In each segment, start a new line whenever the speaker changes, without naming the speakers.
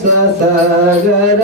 ಸ್ವಸಾಗರ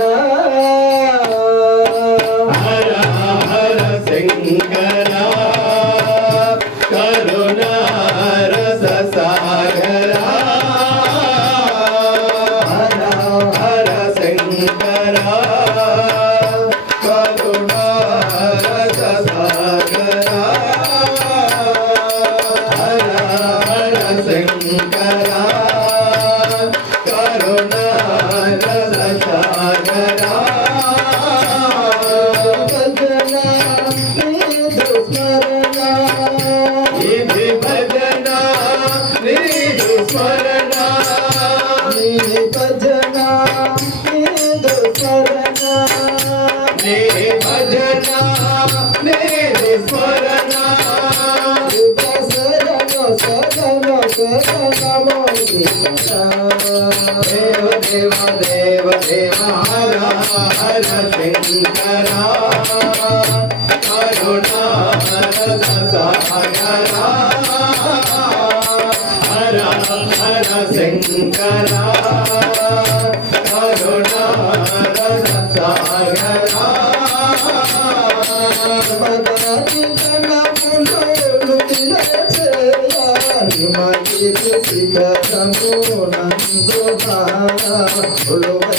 దేవ దేవ దేవ హర హర శంకర కరుణా రస సాగర హర హర శంకర.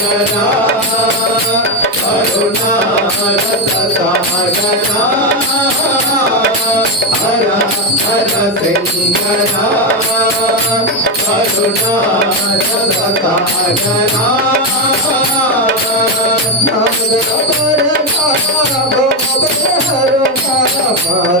गणा अरुणा
रथसा गणा हर हर सिंगणा अरुणा रथसा गणा नागर हर हर हर हर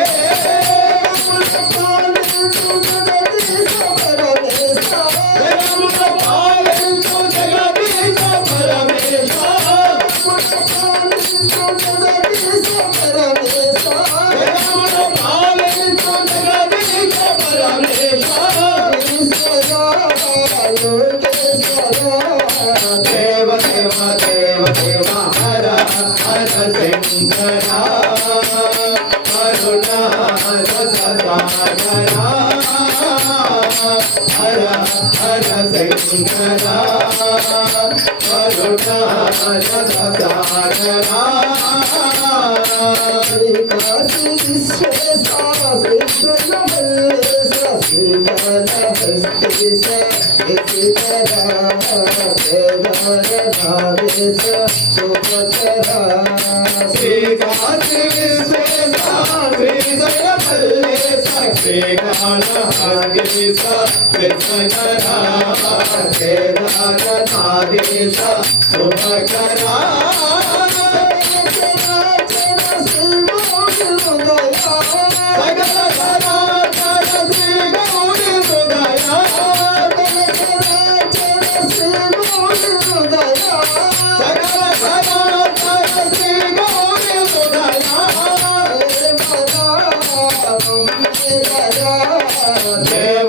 హర హర శంకర కరుణా రస కాళహస్తీశ విశ్వకరా కేదారనాథీశ శుభకరా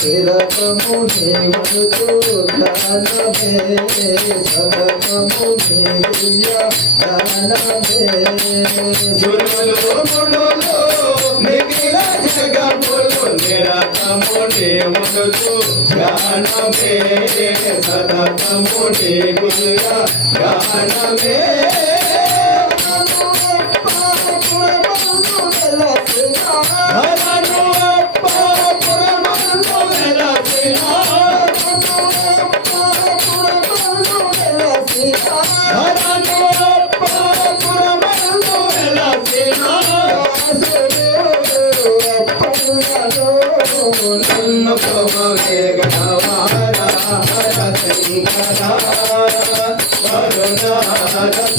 మునులు నిత్య జగములు స్థిరతము నీవనుకు జ్ఞానమే సదనము
మిగిల జగములు నిరతముని మునులు జ్ఞానమే సతతముని గురుల జ్ఞానమే